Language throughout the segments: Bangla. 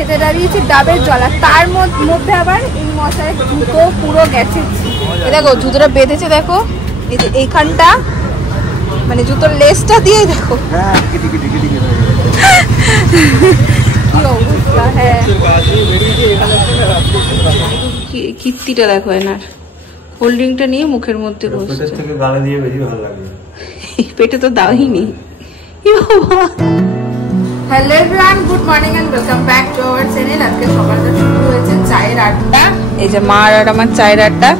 খেতে দাঁড়িয়েছি ডাবের জল, আর তার মধ্যে আবার এই মশায় জুতো পুরো গেছে। দেখো জুতোটা বেঁধেছে, দেখো এই যে এইখানটা, মানে জুতোর লেসটা দিয়ে দেখো কি অবস্থা। হ্যাঁ কীর্তিটা দেখো এনার, কোল্ড ড্রিঙ্কটা নিয়ে মুখের মধ্যে বসছে। পেটে তো দাওইনি। Hello everyone, good morning and welcome back to our channel. আজকে সকালটা শুরু হয়েছে চায়ের আড্ডা। এই যে মা আর আমার চায়ের আড্ডা,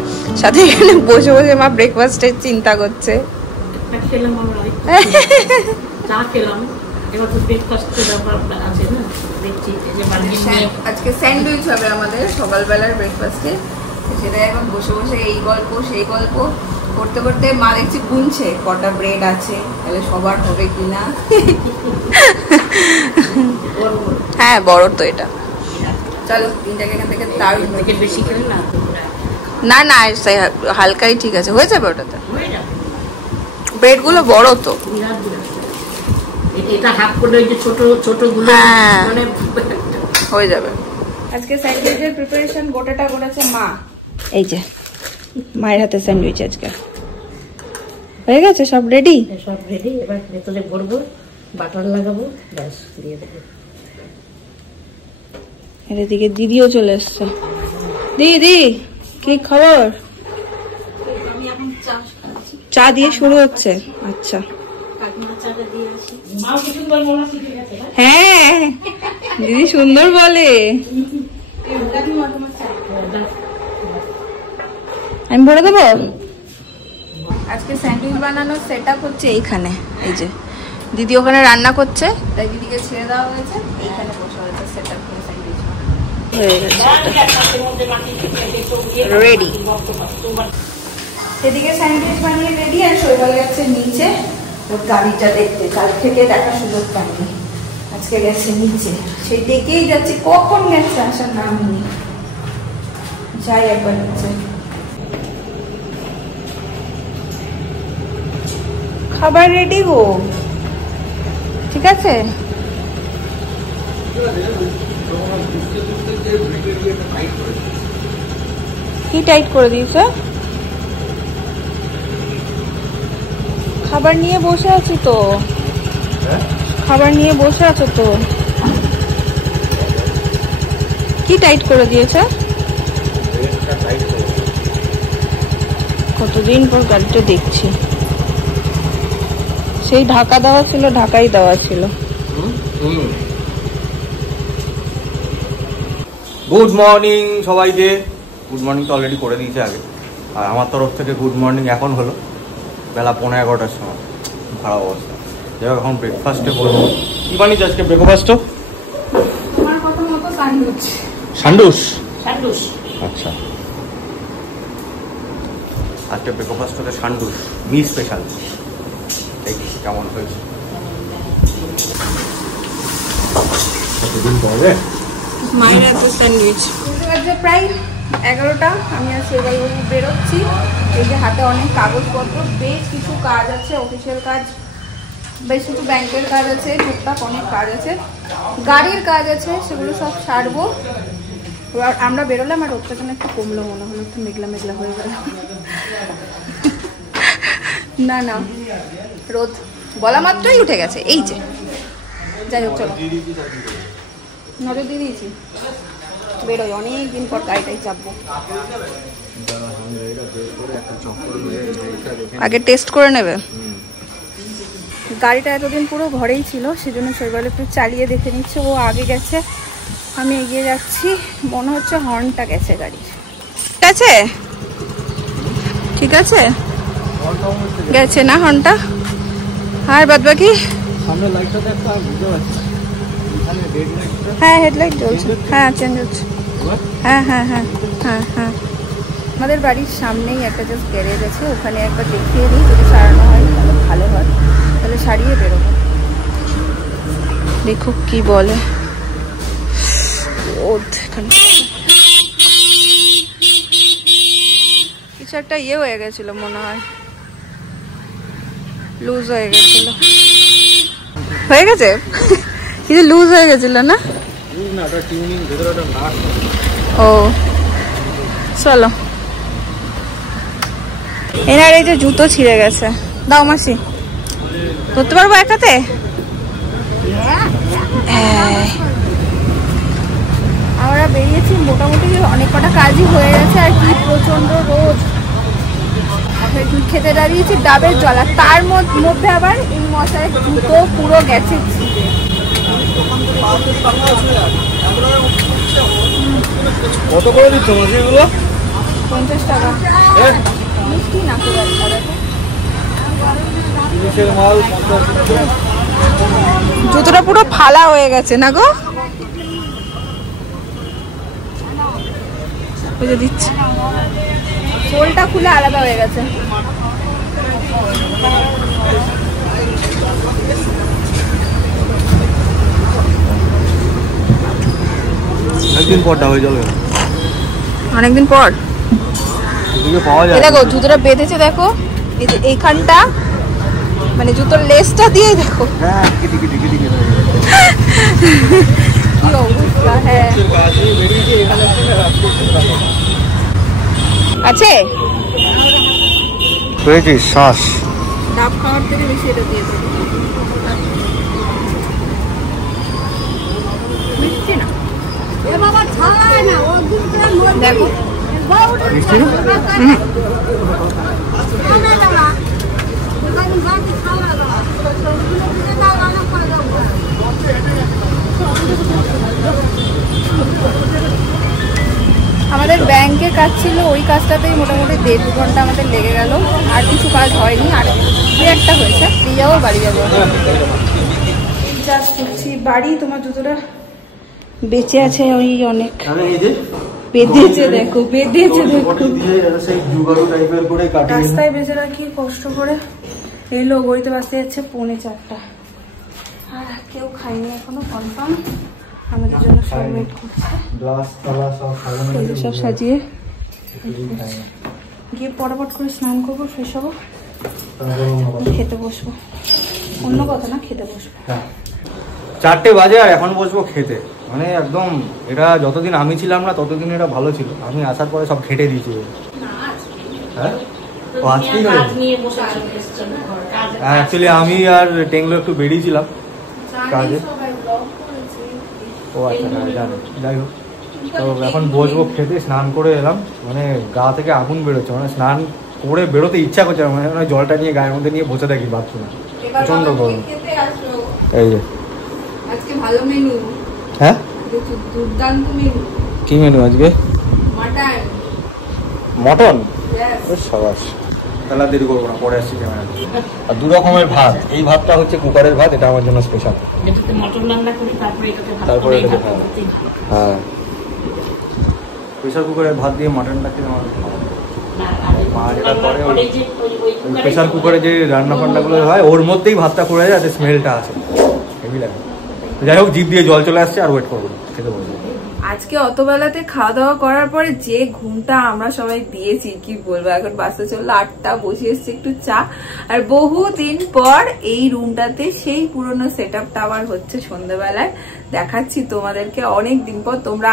সাথে এখানে বসে বসে মা ব্রেকফাস্টের চিন্তা করছে। আজকে স্যান্ডউইচ হবে আমাদের সকালবেলার ব্রেকফাস্টে, সেটা এখন বসে বসে এই গল্প সেই গল্প করতে করতে মা দেখছি গুনছে কটা ব্রেড আছে, তাহলে সবার হবে কিনা। হ্যাঁ বড় তো এটা। চলো তিনটাকে এখান থেকে তার বেশি খেলে না না হালকাই ঠিক আছে, হয়ে যাবে ওটাতে। ব্রেড গুলো বড় তো, এটা হাফ করে ওই যে ছোট ছোট গুলো মানে হয়ে যাবে। আজকে স্যান্ডউইচের প্রিপারেশন গোটাটা করেছে মা। এই যে মায়ের হাতে স্যান্ডউইচ আজকে হয়ে গেছে, সব রেডি। সব রেডি, এবার ভেতরে ভরবো, বাটার লাগাবো, ব্যাস দিয়ে দেবো। এদিকে দিদিও চলে এসছে। দিদি কি খবর? চা দিয়ে শুরু হচ্ছে। আচ্ছা হ্যাঁ দিদি সুন্দর বলে, আমি বলে দেবো। আজকে স্যান্ডউইচ বানানোর সেট আপ হচ্ছে এইখানে, এই যে দিদি ওখানে রান্না করছে, তাই দিদিকে ছেড়ে দেওয়া হয়েছে, এইখানে বসে হয়েছে সেট আপ করে স্যান্ডউইচ হয়ে গেছে রেডি। এদিকে স্যান্ডউইচ বানিয়ে রেডি, আর শৈবাল গেছে নিচে ওর গাড়িটা দেখতে। কাল থেকে দেখা সুযোগ পাইনি, আজকে গেছে নিচে, সেই দেখেই যাচ্ছে কখন গেছে, আসার নাম নেই। যাই একবার নিচে। খাবার রেডি গো, ঠিক আছে। কি টাইট করে দিয়েছে? খাবার নিয়ে বসে আছি তো, খাবার নিয়ে বসে আছো তো, কি টাইট করে দিয়েছে? কতদিন পর গাড়িটা দেখছি, সেই ঢাকা দেওয়া ছিল, ঢাকাই দেওয়া ছিল। গুড মর্নিং সবাইকে। গুড মর্নিং তো অলরেডি করে দিয়েছে আগে, আর আমার তরফ থেকে গুড মর্নিং এখন হলো বেলা 11:15টার সময়। খারাপ অবস্থা। যাই হোক এখন ব্রেকফাস্টে করবো। কি বানিয়েছে আজকে ব্রেকফাস্টও? তোমার কথা মতো স্যান্ডউইচ। স্যান্ডউইচ? স্যান্ডউইচ আচ্ছা, আজকে ব্রেকফাস্ট হচ্ছে স্যান্ডউইচ, মি স্পেশাল। দেখি কেমন হয়েছে। কতদিন পরে মায়ের এত স্যান্ডউইচ। প্রায় 11টা, আমি আর শৈবাল বেরোচ্ছি। এই যে হাতে অনেক কাগজপত্র, বেশ কিছু কাজ আছে, অফিসিয়াল কাজ, বেশ কিছু ব্যাংকের কাজ আছে, টুকটাক অনেক কাজ আছে, গাড়ির কাজ আছে, সেগুলো সব সারবো। এবার আমরা বেরোলাম, আর রোদটা যেন একটু কমলো, মনে হলো একটু মেঘলা মেঘলা হয়ে গেল। না না রোদ বলা মাত্রই উঠে গেছে, এই যে। যাই হোক চলো, নজর দিয়ে দিয়েছি, বেরোয়, অনেকদিন পর গাড়িটাই চাপবো। আগে টেস্ট করে নেবে। গাড়িটা এতদিন পুরো ঘরেই ছিল, সেজন্য শৈবাল একটু চালিয়ে দেখে নিচ্ছে। ও আগে গেছে, আমি এগিয়ে যাচ্ছি। মনে হচ্ছে হর্নটা গেছে গাড়ির। ঠিক আছে, ঠিক আছে গেছে না হর্নটা? আর বাদ বাকি হ্যাঁ হেডলাইট জ্বলছে, হ্যাঁ চেঞ্জ হচ্ছে, হ্যাঁ হ্যাঁ হ্যাঁ হ্যাঁ হ্যাঁ। আমাদের বাড়ির সামনেই একটা জাস্ট গ্যারেজ আছে, ওখানে একবার দেখিয়ে দিই, যদি সারানো হয় তাহলে ভালো হয়, তাহলে সারিয়ে বেরোবো। দেখো কি বলে। কিছু একটা ইয়ে হয়ে গেছিল মনে হয়, লুজ হয়ে গেছিল, হয়ে গেছে কিছু লুজ হয়ে গেছিল না, না ওটা টিউনিং ভেতরে ওটা নাট। ও চলো। এনার এই যে জুতো ছিঁড়ে গেছে, দাও মাসি ধরতে পারবো একটাতে? আমরা বেরিয়েছি, মোটামুটি অনেক কটা কাজই হয়ে গেছে। আর কি প্রচন্ড রোদ, খেতে দাঁড়িয়েছি ডাবের জল, আর তার মধ্যে আবার এই মশায় জুতো পুরো গেছে ছিঁড়ে। কত করে দিচ্ছ মাসিগুলো? 50 টাকা। মিষ্টি না খুব একটা, দেখো মাল। জুতোটা পুরো ফালা হয়ে গেছে না গো, বুঝে দিচ্ছি সোলটা খুলে আলাদা হয়ে গেছে। একদিন পরটা হয়ে যাবে, অনেকদিন পর পাওয়া যায়। দেখো জুতোটা বেঁধেছে, দেখো এই যে এইখানটা, মানে জুতোর লেসটা দিয়ে দেখো হ্যাঁ কি অবস্থা। হ্যাঁ আছে পেয়েছিস শ্বাস। ডাব খাওয়ার থেকে বেশি এটা দিয়ে দেবো, মিষ্টি না দেখো। আমাদের ব্যাংকে কাজ ছিল, ওই কাজটাতেই মোটামুটি 1.5-2 ঘন্টা আমাদের লেগে গেল। আর কিছু কাজ হয়নি, আর দু একটা হয়েছে। দিয়ে যাবো, বাড়ি যাবো। জাস্ট করছি বাড়ি। তোমার জুতোটা বেঁচে আছে ওই অনেক বেঁধেছে, দেখো বেঁধেছে, দেখো রাস্তায় বেঁচে রাখি কষ্ট করে। এলো গড়িতে বাঁচতে যাচ্ছে 3:45। আর কেউ খাইনি এখনো, কনফার্ম আমাদের জন্য সব ওয়েট করছে। সব সাজিয়ে গিয়ে পটাপট করে স্নান করবো, ফ্রেশ হবো, খেতে বসবো। অন্য কথা না, খেতে বসবো। 4টে বাজে আর এখন বসবো খেতে। মানে একদম এটা যতদিন আমি ছিলাম না ততদিন এটা ভালো ছিল, আমি আসার পরে সব খেটে দিয়েছি। হ্যাঁ আজকেই অ্যাকচুয়ালি আমি আর টেংলো একটু বেরিয়েছিলাম কাজে। ও আচ্ছা জানো, যাই হোক তো এখন বসবো খেতে। স্নান করে এলাম, মানে গা থেকে আগুন বেরোচ্ছে, মানে স্নান করে বেরোতে ইচ্ছা করছে, মানে জলটা নিয়ে গায়ের মধ্যে নিয়ে বসে থাকি বাথরুমে, প্রচন্ড গরম। এই যে আজকে ভালো মেনু। হ্যাঁ দুর্দান্ত মেনু। কি মেনু আজকে? মাটন। মটন? সাবাস, তাহলে দেরি করবো না, পরে আসছি ক্যামেরা। আর 2 রকমের ভাত, এই ভাতটা হচ্ছে কুকারের ভাত, এটা আমার জন্য স্পেশাল। তারপরে এটাকে হ্যাঁ প্রেশার কুকারের ভাত দিয়ে মাটনটা খেতে আমার মা যেটা করে, প্রেশার কুকারে যে রান্না বান্নাগুলো হয় ওর মধ্যেই ভাতটা করে যায়, যাতে স্মেলটা আছে, হেভি লাগে। যাই হোক জিভ দিয়ে জল চলে আসছে, আর ওয়েট করবো খেতে বলবো। আজকে অত বেলাতে খাওয়া দাওয়া করার পরে যে ঘুমটা আমরা সবাই দিয়েছি কি বলবো। এখন বাসে চললো 8টা, বসে এসছি একটু চা। আর বহুদিন পর এই রুমটাতে সেই পুরোনো সেট আপটা আবার হচ্ছে সন্ধ্যেবেলায় দেখাচ্ছি তোমাদেরকে। অনেক দিন পর তোমরা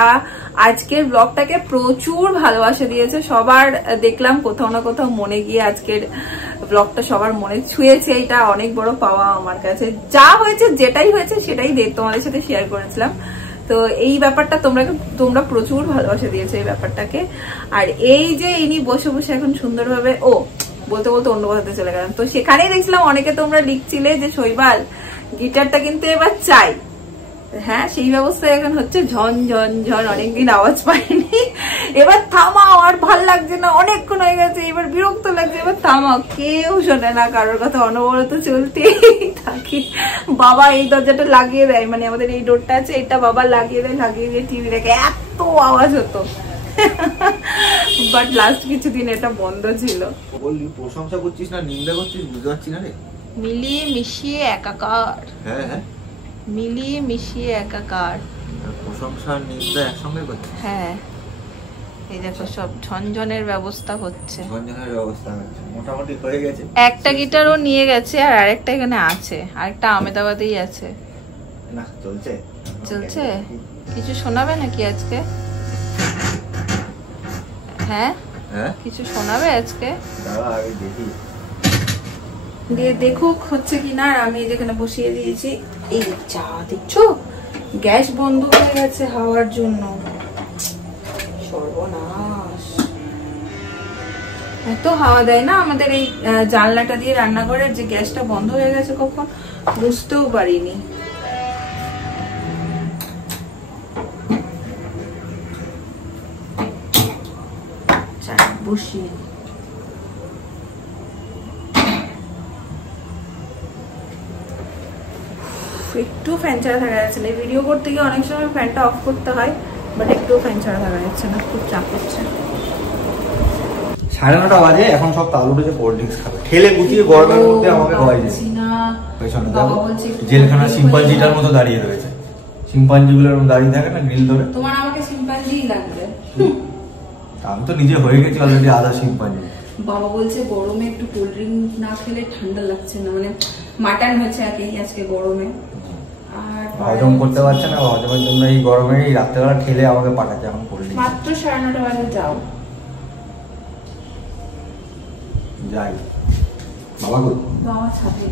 আজকের ব্লগটাকে প্রচুর ভালোবাসা দিয়েছে, সবার দেখলাম কোথাও না কোথাও মনে গিয়ে আজকের ব্লগটা সবার মনে ছুঁয়েছে। এটা অনেক বড় পাওয়া আমার কাছে। যা হয়েছে, যেটাই হয়েছে সেটাই তোমাদের সাথে শেয়ার করেছিলাম। তো এই ব্যাপারটা তোমরা প্রচুর ভালোবাসা দিয়েছো এই ব্যাপারটাকে। আর এই যে ইনি বসে বসে এখন সুন্দরভাবে বলতে বলতে অন্য কথাতে চলে গেলাম। তো সেখানেই দেখছিলাম অনেকে তোমরা লিখছিলে যে শৈবাল গিটারটা কিন্তু এবার চাই। হ্যাঁ সেই ব্যবস্থা এখন হচ্ছে। ঝন ঝন ঝন, অনেকদিন আওয়াজ পাইনি, এবার থামাও, আর ভাল লাগছে না, অনেকক্ষণ হয়ে গেছে, এবার বিরক্ত লাগছে, এবার থামাও। কেউ শোনে না কারোর কথা, অনবরত চলতেই থাকে। বাবা এই দরজাটা লাগিয়ে দেয়, মানে আমাদের এই ডোরটা আছে, এটা বাবা লাগিয়ে দেয়, লাগিয়ে দিয়ে টিভি দেখে। এত আওয়াজ হতো, বাট লাস্ট কিছুদিন এটা বন্ধ ছিল। বললি প্রশংসা করছিস না নিন্দা করছিস বুঝতে পারছি না রে। মিলিয়ে মিশিয়ে একাকার। হ্যাঁ হ্যাঁ মিলিয়ে মিশিয়ে একাকার। প্রশংসা আর নিন্দা একসঙ্গে করছিস? হ্যাঁ এই দেখো সব ঝনঝনের ব্যবস্থা হচ্ছে, ঝনঝনের ব্যবস্থা হচ্ছে, মোটামুটি হয়ে গেছে। একটা গিটারও নিয়ে গেছে, আর আরেকটা এখানে আছে, আরেকটা আহমেদাবাদেই আছে। না চলছে চলছে। কিছু শোনাবে নাকি আজকে? হ্যাঁ হ্যাঁ কিছু শোনাবে আজকে? দাঁড়া আগে দেখি। দিয়ে দেখুক হচ্ছে কিনা। আর আমি যেখানে বসিয়ে দিয়েছি এই চা, দেখছো গ্যাস বন্ধ হয়ে গেছে হাওয়ার জন্য। সর্বনাশ, এত হাওয়া দেয় না আমাদের এই জানলাটা দিয়ে রান্নাঘরের, যে গ্যাসটা বন্ধ হয়ে গেছে কখন বুঝতেও পারিনি। চা বসিয়ে একটু ফ্যান ছাড়া থাকা যাচ্ছে না। ভিডিও করতে গিয়ে অনেক সময় ফ্যানটা অফ করতে হয়, বাট একটু ফ্যান ছাড়া থাকা যাচ্ছে না, খুব চাপ হচ্ছে। 9:30 বাজে, এখন সব তাল উঠেছে কোল্ড ড্রিঙ্কস খাবে। ঠেলে গুছিয়ে গরমের মধ্যে আমাকে খাওয়াই দিয়েছে। জেলখানা সিম্পাঞ্জিটার মতো দাঁড়িয়ে রয়েছে। সিম্পাঞ্জিগুলোর দাঁড়িয়ে থাকে না গ্রিল ধরে, তোমার আমাকে সিম্পাঞ্জিই লাগবে। আমি তো নিজে হয়ে গেছি অলরেডি আধা সিম্পাঞ্জি। বাবা বলছে গরমে একটু কোল্ড ড্রিঙ্ক না খেলে ঠান্ডা লাগছে না, মানে মাটন হয়েছে আজকে গরমে, আর হজম করতে পারছে না, হজমের জন্য এই গরমে এই রাত্রেবেলা ঠেলে আমাকে পাঠাচ্ছে এখন কোল্ড ড্রিঙ্ক। মাত্র 9:30 বাজে যাও। যাই বাবা গো, বাবার সাথে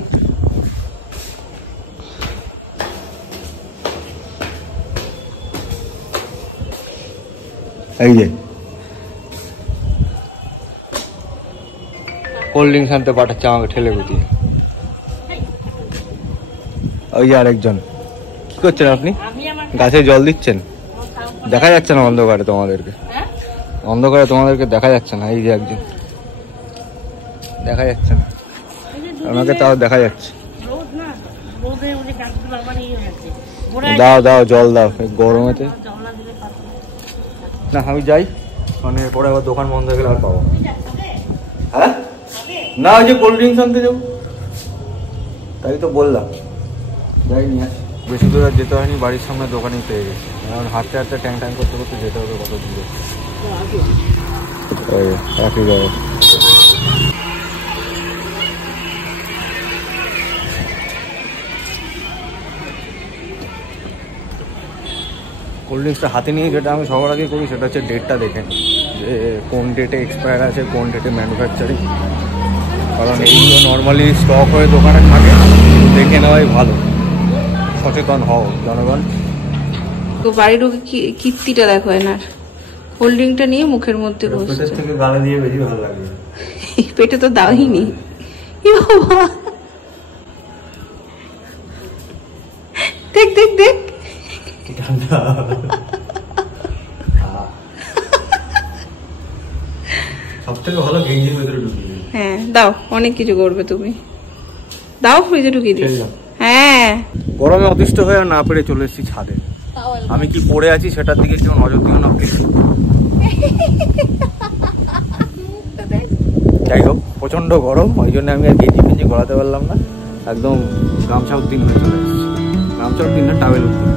এই যে কোল্ড ড্রিঙ্কস আনতে পাঠাচ্ছে আমাকে ঠেলে গুটিয়ে। ওই যে আরেকজন, কি করছেন আপনি? গাছে জল দিচ্ছেন? দেখা যাচ্ছে না অন্ধকারে তোমাদেরকে, অন্ধকারে তোমাদেরকে দেখা যাচ্ছে না। এই যে একজন দেখা যাচ্ছে না, আমাকে তাও দেখা যাচ্ছে। দাও দাও জল দাও, গরমেতে না। আমি যাই, মানে এরপরে আবার দোকান বন্ধ হয়ে গেলে আর পাবো। হ্যাঁ না, ওই যে কোল্ড ড্রিঙ্কস আনতে যাবো, তাই তো বললাম। যাই নিয়ে আসি। বেশি দূর আর যেতে হয়নি, বাড়ির সামনে দোকানেই পেয়ে গেছি। এখন হাঁটতে হাঁটতে ট্যাং ট্যাং করতে করতে যেতে হবে কত দূরে। একই জায়গায় কোল্ড ড্রিঙ্কসটা হাতে নিয়ে যেটা আমি সবার আগে করি সেটা হচ্ছে ডেটটা দেখে, যে কোন ডেটে এক্সপায়ার আছে, কোন ডেটে ম্যানুফ্যাকচারিং। কারণ এইগুলো নর্মালি স্টক হয়ে দোকানে থাকে, দেখে নেওয়াই ভালো। সচেতন হও জনগণ। তো বাড়ি ঢুকে কীর্তিটা দেখো এনার, কোল্ড ড্রিঙ্কটা নিয়ে মুখের মধ্যে বসছে। থেকে গালে দিয়ে বেশি ভালো লাগে। পেটে তো দাওইনি। দেখ দেখ দেখ, সব থেকে ভালো গেঞ্জির ভেতরে ঢুকিয়ে দিই। হ্যাঁ দাও, অনেক কিছু করবে তুমি, দাও ফ্রিজে ঢুকিয়ে দিই। হ্যাঁ গরমে অতিষ্ঠ হয়ে আর না পেরে চলে এসেছি ছাদে। আমি কি পড়ে আছি সেটার দিকে কেউ নজর দিও না প্লিজ। যাই হোক, প্রচন্ড গরম, ওই জন্য আমি আর গেঞ্জি ফেঞ্জি গড়াতে পারলাম না, একদম গামছা উদ্দিন হয়ে চলে এসেছি। গামছা উদ্দিন না, টাওয়েল উদ্দিন।